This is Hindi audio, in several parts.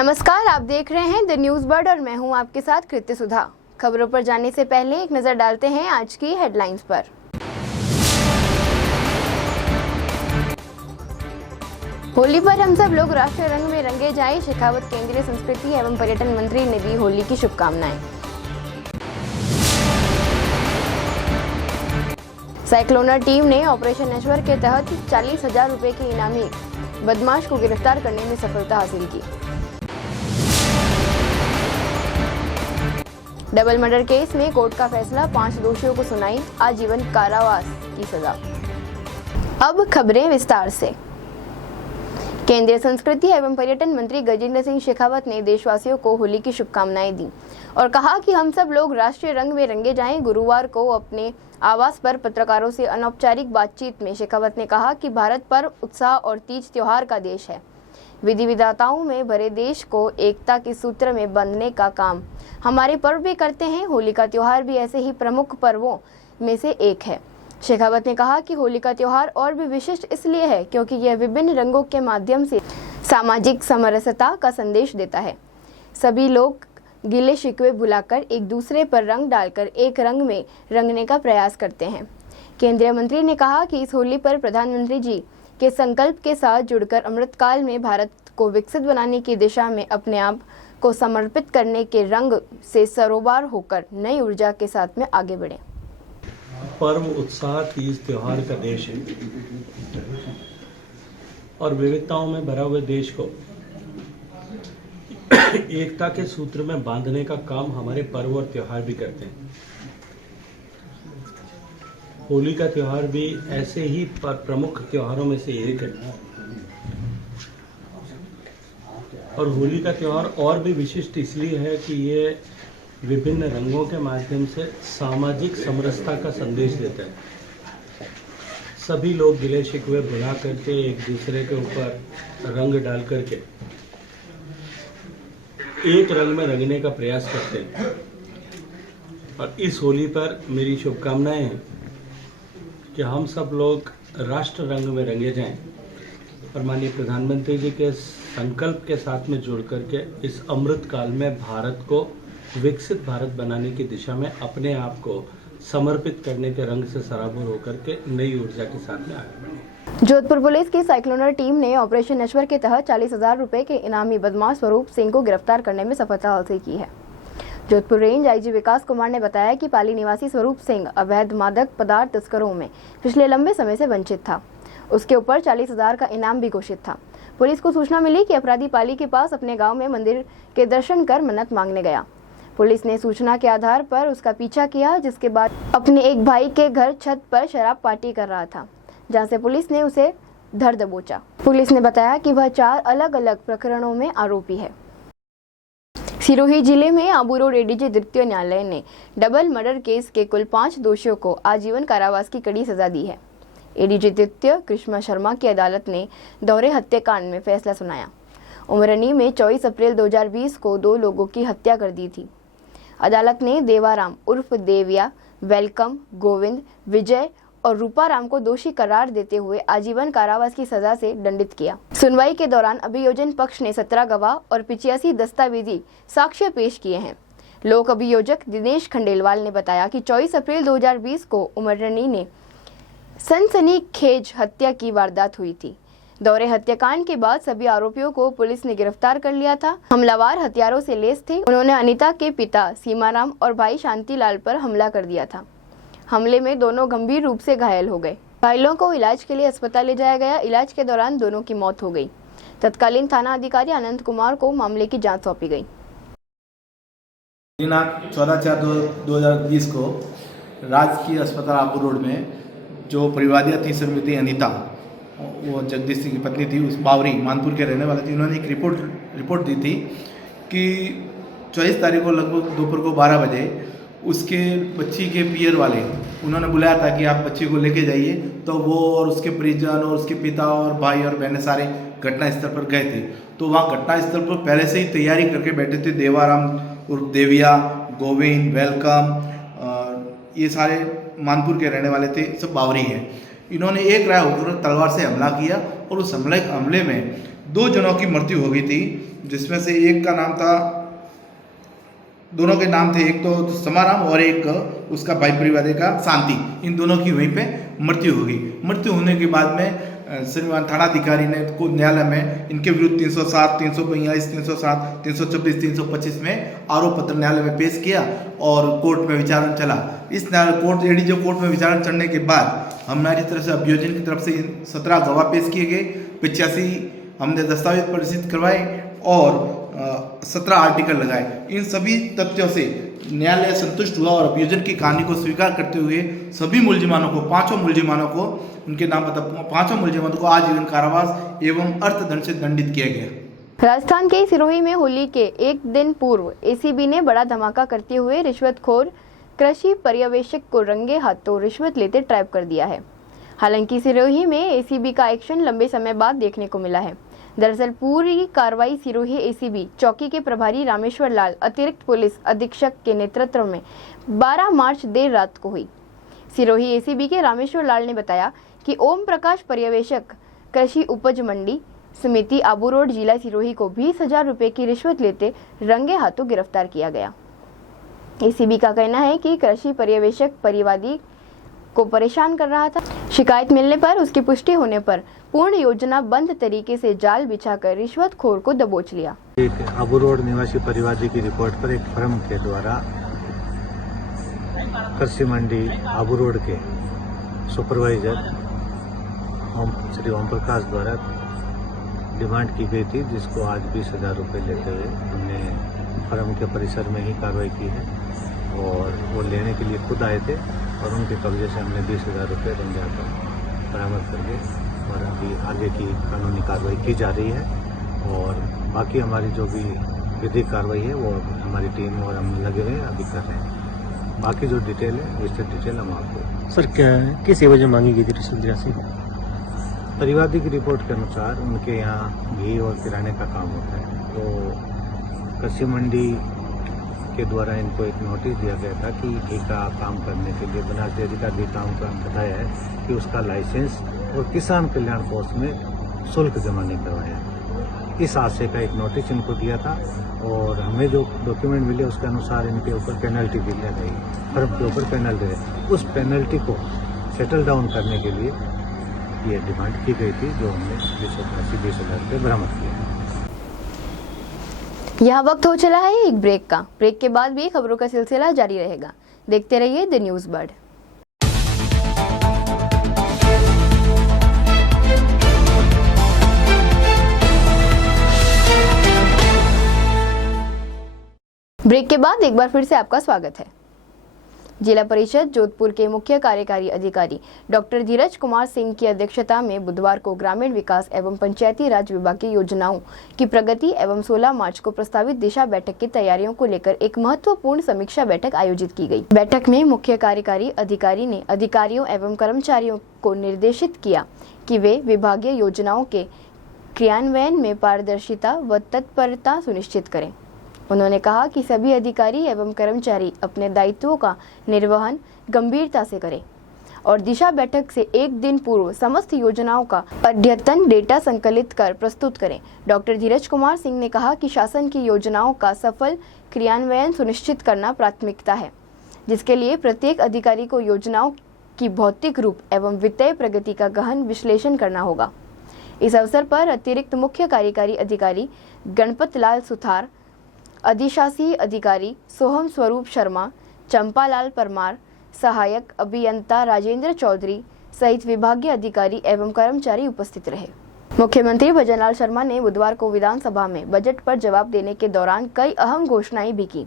नमस्कार, आप देख रहे हैं द न्यूज़ बर्ड और मैं हूं आपके साथ कृत्य सुधा। खबरों पर जाने से पहले एक नजर डालते हैं आज की हेडलाइंस पर। होली पर हम सब लोग राष्ट्रीय रंग में रंगे जाएं, शेखावत केंद्रीय संस्कृति एवं पर्यटन मंत्री ने दी होली की शुभकामनाएं। साइक्लोनर टीम ने ऑपरेशन ऐश्वर्य के तहत 40,000 रुपए के इनामी बदमाश को गिरफ्तार करने में सफलता हासिल की। डबल मर्डर केस में कोर्ट का फैसला, 5 दोषियों को सुनाई आजीवन कारावास की सजा। अब खबरें विस्तार से। केंद्रीय संस्कृति एवं पर्यटन मंत्री गजेंद्र सिंह शेखावत ने देशवासियों को होली की शुभकामनाएं दी और कहा कि हम सब लोग राष्ट्रीय रंग में रंगे जाएं। गुरुवार को अपने आवास पर पत्रकारों से अनौपचारिक बातचीत में शेखावत ने कहा कि भारत पर्व, उत्साह और तीज त्योहार का देश है। विधि विधाताओं में भरे देश को एकता के सूत्र में बांधने का काम हमारे पर्व भी करते हैं। होली का त्योहार भी ऐसे ही प्रमुख पर्वों में से एक है। शेखावत ने कहा कि होली का त्योहार और भी विशिष्ट इसलिए है क्योंकि यह विभिन्न रंगों के माध्यम से सामाजिक समरसता का संदेश देता है। सभी लोग गिले शिकवे भुलाकर एक दूसरे पर रंग डालकर एक रंग में रंगने का प्रयास करते हैं। केंद्रीय मंत्री ने कहा कि इस होली पर प्रधानमंत्री जी के संकल्प के साथ जुड़कर अमृतकाल में भारत को विकसित बनाने की दिशा में अपने आप को समर्पित करने के रंग से सरोबार होकर नई ऊर्जा के साथ में आगे बढ़े। पर्व, उत्साह, तीज त्योहार का देश है और विविधताओं में भरा हुए देश को एकता के सूत्र में बांधने का काम हमारे पर्व और त्योहार भी करते हैं। होली का त्योहार भी ऐसे ही प्रमुख त्योहारों में से एक है और होली का त्योहार और भी विशिष्ट इसलिए है कि ये विभिन्न रंगों के माध्यम से सामाजिक समरसता का संदेश देता है। सभी लोग गिले शिकवे भुला करके एक दूसरे के ऊपर रंग डाल करके एक रंग में रंगने का प्रयास करते हैं और इस होली पर मेरी शुभकामनाएं हैं कि हम सब लोग राष्ट्र रंग में रंगे जाएं और माननीय प्रधानमंत्री जी के संकल्प के साथ में जुड़ करके इस अमृत काल में भारत को विकसित भारत बनाने की दिशा में अपने आप को समर्पित करने के रंग से सराबोर होकर के नई ऊर्जा के साथ में आगे बढ़े। जोधपुर पुलिस की साइक्लोनर टीम ने ऑपरेशन ऐश्वर्य के तहत 40,000 रुपए के इनामी बदमाश स्वरूप सिंह को गिरफ्तार करने में सफलता हासिल की है। जोधपुर रेंज आईजी विकास कुमार ने बताया कि पाली निवासी स्वरूप सिंह अवैध मादक पदार्थ तस्करों में पिछले लंबे समय से वंचित था। उसके ऊपर 40,000 का इनाम भी घोषित था। पुलिस को सूचना मिली कि अपराधी पाली के पास अपने गांव में मंदिर के दर्शन कर मन्नत मांगने गया। पुलिस ने सूचना के आधार पर उसका पीछा किया, जिसके बाद अपने एक भाई के घर छत पर शराब पार्टी कर रहा था, जहां से पुलिस ने उसे धर दबोचा। पुलिस ने बताया कि वह 4 अलग अलग प्रकरणों में आरोपी है। सिरोही जिले में आबू रोड एडीजे द्वितीय न्यायालय ने डबल मर्डर केस के कुल 5 दोषियों को आजीवन कारावास की कड़ी सजा दी है। एडीजे द्वितीय कृष्णा शर्मा की अदालत ने दोहरे हत्याकांड में फैसला सुनाया। उमरनी में 24 अप्रैल 2020 को 2 लोगों की हत्या कर दी थी। अदालत ने देवाराम उर्फ देविया, वेलकम, गोविंद, विजय और रूपाराम को दोषी करार देते हुए आजीवन कारावास की सजा से दंडित किया। सुनवाई के दौरान अभियोजन पक्ष ने 17 गवाह और 85 दस्तावेजी साक्ष्य पेश किए हैं। लोक अभियोजक दिनेश खंडेलवाल ने बताया कि 24 अप्रैल 2020 को उमरनी ने सनसनीखेज हत्या की वारदात हुई थी। दोहरे हत्याकांड के बाद सभी आरोपियों को पुलिस ने गिरफ्तार कर लिया था। हमलावर हथियारों से लैस थे। उन्होंने अनीता के पिता सीमाराम और भाई शांतिलाल पर हमला कर दिया था। हमले में दोनों गंभीर रूप से घायल हो गए। घायलों को इलाज के लिए अस्पताल ले जाया गया। इलाज के दौरान दोनों की मौत हो गई। तत्कालीन थाना अधिकारी अनंत कुमार को मामले की जांच सौंपी गई। दिनांक 14/4/2020 को राजकीय अस्पताल आबू रोड में जो परिवादी थी श्रीमती अनीता, वो जगदीश सिंह की पत्नी थी, उस बावरी मानपुर के रहने वाले थी। उन्होंने एक रिपोर्ट दी थी कि 24 तारीख को लगभग दोपहर को 12 बजे उसके बच्ची के पियर वाले उन्होंने बुलाया था कि आप बच्ची को लेके जाइए। तो वो और उसके परिजन और उसके पिता और भाई और बहनें सारे घटनास्थल पर गए थे। तो वहाँ घटनास्थल पर पहले से ही तैयारी करके बैठे थे देवाराम उर्फ देविया, गोविंद, वेलकम, ये सारे मानपुर के रहने वाले थे, सब बावरी हैं। इन्होंने एक राय होकर तलवार से हमला किया और उस हमले में 2 जनों की मृत्यु हो गई थी, जिसमें से एक का नाम था, दोनों के नाम थे, एक तो समाराम और एक उसका भाई परिवादी का शांति। इन दोनों की वहीं पे मृत्यु हो गई। मृत्यु होने के बाद में श्रीमान थानाधिकारी ने को न्यायालय में इनके विरुद्ध 307, 342, 307, 324, 325 में आरोप पत्र न्यायालय में पेश किया और कोर्ट में विचारण चला। इस कोर्ट एडीजे कोर्ट में विचारण चलने के बाद हमारी तरफ से अभियोजन की तरफ से 17 गवाह पेश किए गए, 85 हमने दस्तावेज प्रदर्शित करवाए और 17 आर्टिकल लगाए। इन सभी तथ्यों से न्यायालय संतुष्ट हुआ और अभियोजन की कहानी को स्वीकार करते हुए सभी मुलजिमानों को, पांचों मुलजिमानों को, उनके नाम बता, पांचों मुलजिमानों को आजीवन कारावास एवं अर्थदंड से दंडित किया गया। राजस्थान के सिरोही में होली के एक दिन पूर्व एसीबी ने बड़ा धमाका करते हुए रिश्वतखोर कृषि पर्यवेक्षक को रंगे हाथों रिश्वत लेते ट्रैप कर दिया है। हालांकि सिरोही में एसीबी का एक्शन लंबे समय बाद देखने को मिला है। दरअसल पूरी कार्रवाई सिरोही एसीबी चौकी के प्रभारी रामेश्वर लाल अतिरिक्त पुलिस अधीक्षक के नेतृत्व में 12 मार्च देर रात को हुई। सिरोही एसीबी के रामेश्वर लाल ने बताया कि ओम प्रकाश पर्यवेक्षक कृषि उपज मंडी समिति आबू रोड जिला सिरोही को 20,000 रुपए की रिश्वत लेते रंगे हाथों गिरफ्तार किया गया। एसीबी का कहना है कि कृषि पर्यवेक्षक परिवादी को परेशान कर रहा था। शिकायत मिलने पर उसकी पुष्टि होने पर पूर्ण योजना बंद तरीके से जाल बिछाकर रिश्वतखोर को दबोच लिया। एक आबू रोड निवासी परिवादी की रिपोर्ट पर एक फर्म के द्वारा कृषि मंडी आबू रोड के सुपरवाइजर श्री ओम प्रकाश द्वारा डिमांड की गई थी, जिसको आज 20,000 रुपये लेते हुए हमने फर्म के परिसर में ही कार्रवाई की है और वो लेने के लिए खुद आए थे और उनके कब्जे से हमने 20,000 रुपये रंगे हाथों बरामद करके और अभी आगे की कानूनी कार्रवाई की जा रही है और बाकी हमारी जो भी विधिक कार्रवाई है वो हमारी टीम और हम लगे हुए अभी कर रहे हैं। बाकी जो डिटेल है विस्तृत डिटेल हम आपको। सर क्या किस एवज में मांगी गई थी रिश्वत राशि? परिवादी की रिपोर्ट के अनुसार उनके यहाँ घी और किराने का काम होता है, तो कृषि मंडी के द्वारा इनको एक नोटिस दिया गया था कि घी का काम करने के लिए बनास डेयरी का घी काम का बताया है कि उसका लाइसेंस और किसान कल्याण कोष में शुल्क जमा नहीं करवाया। इस आशय का एक नोटिस इनको दिया था और हमें जो डॉक्यूमेंट मिले उसके अनुसार इनके ऊपर पेनल्टी दी गई, फर्म के ऊपर पेनल्टी है। उस पेनल्टी को सेटल डाउन करने के लिए ये डिमांड की गई थी, जो हमने 20,000 रुपये बरामद किया। यहाँ वक्त हो चला है एक ब्रेक का। ब्रेक के बाद भी खबरों का सिलसिला जारी रहेगा। देखते रहिए द न्यूज़ बर्ड। ब्रेक के बाद एक बार फिर से आपका स्वागत है। जिला परिषद जोधपुर के मुख्य कार्यकारी अधिकारी डॉक्टर धीरज कुमार सिंह की अध्यक्षता में बुधवार को ग्रामीण विकास एवं पंचायती राज विभाग की योजनाओं की प्रगति एवं 16 मार्च को प्रस्तावित दिशा बैठक की तैयारियों को लेकर एक महत्वपूर्ण समीक्षा बैठक आयोजित की गई। बैठक में मुख्य कार्यकारी अधिकारी ने अधिकारियों एवं कर्मचारियों को निर्देशित किया कि वे विभागीय योजनाओं के क्रियान्वयन में पारदर्शिता व तत्परता सुनिश्चित करें। उन्होंने कहा कि सभी अधिकारी एवं कर्मचारी अपने दायित्वों का निर्वहन गंभीरता से करें और दिशा बैठक से एक दिन पूर्व समस्त योजनाओं का अद्यतन डेटा संकलित कर प्रस्तुत करें। डॉक्टर धीरज कुमार सिंह ने कहा कि शासन की योजनाओं का सफल क्रियान्वयन सुनिश्चित करना प्राथमिकता है, जिसके लिए प्रत्येक अधिकारी को योजनाओं की भौतिक रूप एवं वित्तीय प्रगति का गहन विश्लेषण करना होगा। इस अवसर पर अतिरिक्त मुख्य कार्यकारी अधिकारी गणपत लाल सुथार, अधिशासी अधिकारी सोहम स्वरूप शर्मा, चंपालाल परमार, सहायक अभियंता राजेंद्र चौधरी सहित विभागीय अधिकारी एवं कर्मचारी उपस्थित रहे। मुख्यमंत्री भजनलाल शर्मा ने बुधवार को विधानसभा में बजट पर जवाब देने के दौरान कई अहम घोषणाएं भी की,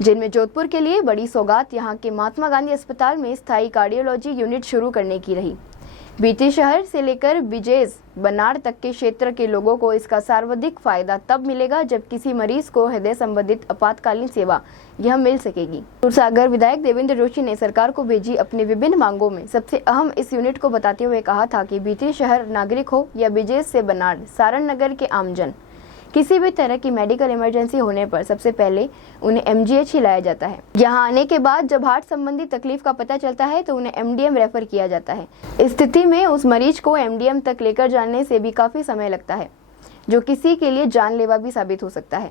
जिनमें जोधपुर के लिए बड़ी सौगात यहां के महात्मा गांधी अस्पताल में स्थायी कार्डियोलॉजी यूनिट शुरू करने की रही। बीती शहर से लेकर बिजेज बनाड़ तक के क्षेत्र के लोगों को इसका सर्वाधिक फायदा तब मिलेगा जब किसी मरीज को हृदय संबंधित आपातकालीन सेवा यह मिल सकेगी। सूरसागर विधायक देवेंद्र जोशी ने सरकार को भेजी अपनी विभिन्न मांगों में सबसे अहम इस यूनिट को बताते हुए कहा था कि बीती शहर नागरिक हो या बिजेज से बनाड़ सारण नगर के आमजन, किसी भी तरह की मेडिकल इमरजेंसी होने पर सबसे पहले उन्हें एमजीएच ही लाया जाता है। यहाँ आने के बाद जब हार्ट संबंधी तकलीफ का पता चलता है तो उन्हें एमडीएम रेफर किया जाता है। इस स्थिति में उस मरीज को एमडीएम तक लेकर जाने से भी काफी समय लगता है। जो किसी के लिए जानलेवा भी साबित हो सकता है।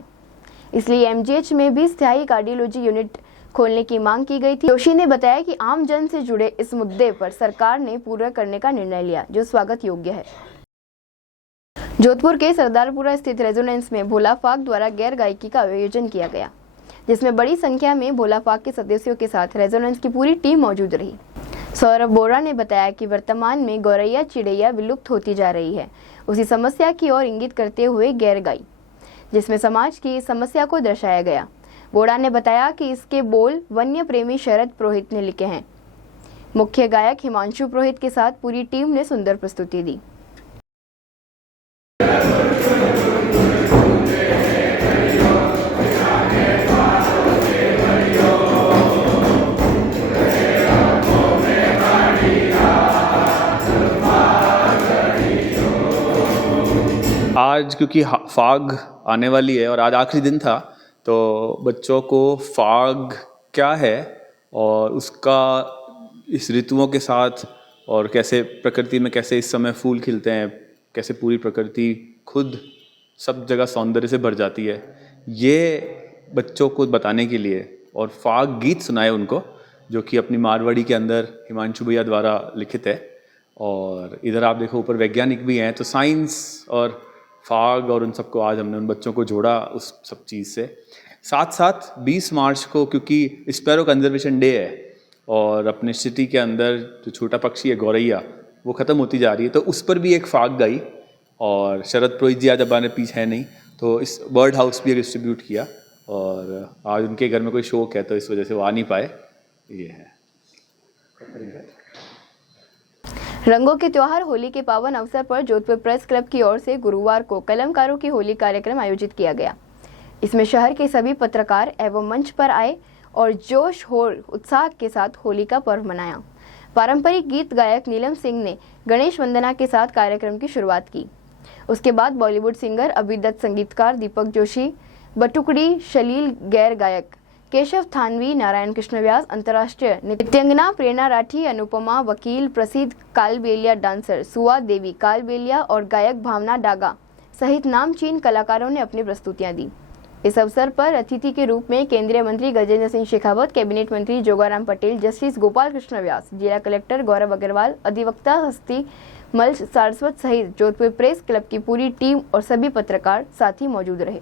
इसलिए एमजीएच में भी स्थायी कार्डियोलॉजी यूनिट खोलने की मांग की गई थी। जोशी ने बताया कि आम जन से जुड़े इस मुद्दे पर सरकार ने पूरा करने का निर्णय लिया, जो स्वागत योग्य है। जोधपुर के सरदारपुरा स्थित रेजोनेंस में भोला फाग द्वारा गैर गायकी का आयोजन किया गया, जिसमें बड़ी संख्या में भोला फाग के सदस्यों के साथ रेजोनेंस की पूरी टीम मौजूद रही। सौरभ बोरा ने बताया कि वर्तमान में गौरैया चिड़ैया विलुप्त होती जा रही है, उसी समस्या की ओर इंगित करते हुए गैर गाई, जिसमें समाज की समस्या को दर्शाया गया। बोरा ने बताया कि इसके बोल वन्य प्रेमी शरद पुरोहित ने लिखे हैं। मुख्य गायक हिमांशु पुरोहित के साथ पूरी टीम ने सुंदर प्रस्तुति दी। आज क्योंकि फाग आने वाली है और आज आखिरी दिन था, तो बच्चों को फाग क्या है और उसका इस ऋतुओं के साथ और कैसे प्रकृति में कैसे इस समय फूल खिलते हैं, कैसे पूरी प्रकृति खुद सब जगह सौंदर्य से भर जाती है, ये बच्चों को बताने के लिए और फाग गीत सुनाए उनको, जो कि अपनी मारवाड़ी के अंदर हिमांशु भैया द्वारा लिखित है। और इधर आप देखो ऊपर वैज्ञानिक भी हैं, तो साइंस और फाग और उन सबको आज हमने उन बच्चों को जोड़ा उस सब चीज़ से। साथ साथ 20 मार्च को क्योंकि स्पैरो कंजर्वेशन डे है और अपने सिटी के अंदर जो छोटा पक्षी है गौरैया वो ख़त्म होती जा रही है, तो उस पर भी एक फाग गाई। और शरद पुरोहित जी आज हमारे पीछे है नहीं, तो इस बर्ड हाउस भी डिस्ट्रीब्यूट किया और आज उनके घर में कोई शौक है तो इस वजह से वो आ नहीं पाए। ये है। रंगों के त्योहार होली के पावन अवसर पर जोधपुर प्रेस क्लब की ओर से गुरुवार को कलमकारों की होली कार्यक्रम आयोजित किया गया। इसमें शहर के सभी पत्रकार एवं मंच पर आए और जोश और उत्साह के साथ होली का पर्व मनाया। पारंपरिक गीत गायक नीलम सिंह ने गणेश वंदना के साथ कार्यक्रम की शुरुआत की। उसके बाद बॉलीवुड सिंगर अभिदत्त, संगीतकार दीपक जोशी, बटुकड़ी शलील, गैर गायक केशव थानवी, नारायण कृष्ण व्यास, अंतर्राष्ट्रीय नृत्यंगना प्रेरणा राठी, अनुपमा, वकील, प्रसिद्ध कालबेलिया डांसर सुआ देवी कालबेलिया और गायक भावना डागा सहित नामचीन कलाकारों ने अपनी प्रस्तुतियां दी। इस अवसर पर अतिथि के रूप में केंद्रीय मंत्री गजेंद्र सिंह शेखावत, कैबिनेट मंत्री जोगाराम पटेल, जस्टिस गोपाल कृष्ण व्यास, जिला कलेक्टर गौरव अग्रवाल, अधिवक्ता हस्ती मल सारस्वत सहित जोधपुर प्रेस क्लब की पूरी टीम और सभी पत्रकार साथी मौजूद रहे।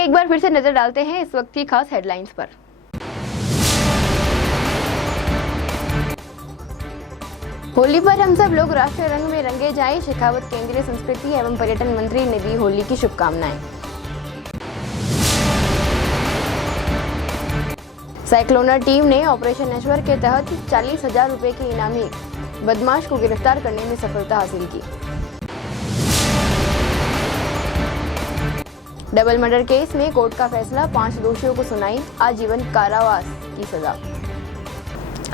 एक बार फिर से नजर डालते हैं इस वक्त की खास हेडलाइंस पर। होली पर हम सब लोग राष्ट्रीय रंग में रंगे जाएं, शेखावत केंद्रीय संस्कृति एवं पर्यटन मंत्री ने दी होली की शुभकामनाएं। साइक्लोनर टीम ने ऑपरेशन ऐश्वर्य के तहत 40,000 रुपए के इनामी बदमाश को गिरफ्तार करने में सफलता हासिल की। डबल मर्डर केस में कोर्ट का फैसला, 5 दोषियों को सुनाई आजीवन कारावास की सजा।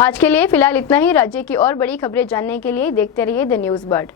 आज के लिए फिलहाल इतना ही। राज्य की और बड़ी खबरें जानने के लिए देखते रहिए द न्यूज़ बर्ड।